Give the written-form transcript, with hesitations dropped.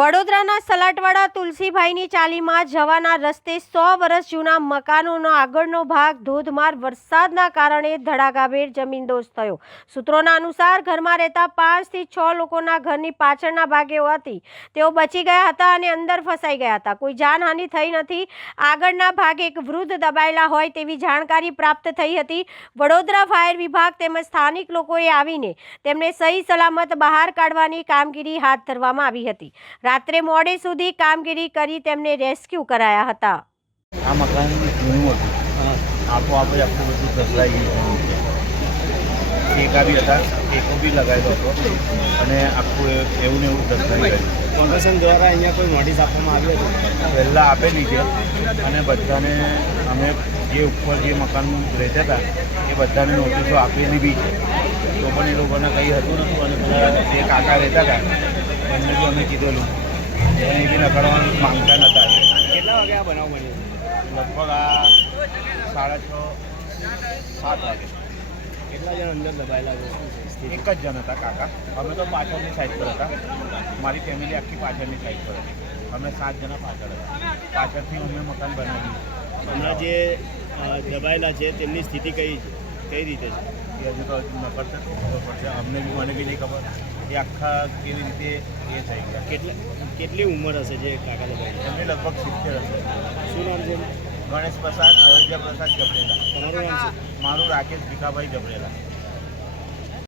વડોદરાના સલાટવાડા તુલસીભાઈની ચાલીમાં જવાના રસ્તે 100 વર્ષ જૂના મકાનોનો આગળનો ભાગ ધોધમાર વરસાદના કારણે ધડાકાભેર જમીનદોસ્ત થયો। સૂત્રોના અનુસાર ઘરમાં રહેતા 5 થી 6 લોકોના ઘરની પાછળના ભાગે હોવાથી તેઓ બચી ગયા હતા અને અંદર ફસાઈ ગયા હતા। કોઈ જાનહાનિ થઈ નથી। આગળના ભાગે એક વૃદ્ધ દબાયેલા હોય તેવી જાણકારી પ્રાપ્ત થઈ હતી। વડોદરા ફાયર વિભાગ તેમજ સ્થાનિક લોકોએ આવીને તેમને સહી સલામત બહાર કાઢવાની કામગીરી હાથ ધરવામાં આવી હતી। રાત્રે મોડે સુધી કામગીરી કરી તેમને રેસ્ક્યુ કરાયા હતા। આ મકાન જૂનું હતું, આપોઆપ જ આખું બધું ધસરાઈ ગયું છે। ટેકા બી હતા, ટેકો બી લગાવેલો હતો અને આખું એવું ને એવું ધસરાઈ ગયું। કોર્પોરેશન દ્વારા અહીંયા કોઈ નોટિસ આપવામાં આવી હતી? પહેલાં આપેલી છે અને બધાને અમે જે ઉપર જે મકાન રહેતા હતા એ બધાને નોટિસો આપેલી બી છે, તો પણ એ લોકોને કંઈ હતું નહોતું અને બધા જે કાકા રહેતા હતા એમને બી અમે કીધેલું અને એ બી નકારવાનું માંગતા નહોતા। કેટલા વાગે આ બનાવ બન્યો? લગભગ આ 6:30-7 વાગે। કેટલા જણ અંદર દબાયેલા છે? શું છે સ્થિતિ? એક જ જણ હતા કાકા, અમે તો પાછળની સાઈડ પર હતા। મારી ફેમિલી આખી પાછળની સાઈડ પર હતી, અમે 7 જણા પાછળ હતા। પાછળથી અમે મકાન બનાવ્યું। હમણાં જે દબાયેલા છે તેમની સ્થિતિ કઈ રીતે છે? એ હજુ તો નકર છે, ખબર પડશે અમને બી, મને બી નહીં ખબર એ આખા કેવી રીતે એ થઈ ગયા। કેટલી ઉંમર હશે જે કાકા દબાયેલા? એમની લગભગ 70 હશે। શું નામ છે? ગણેશ પ્રસાદ, અયોધ્યા પ્રસાદ જબરેલા। તમારું નામ છે? મારું રાકેશ ભીખાભાઈ જબરેલા।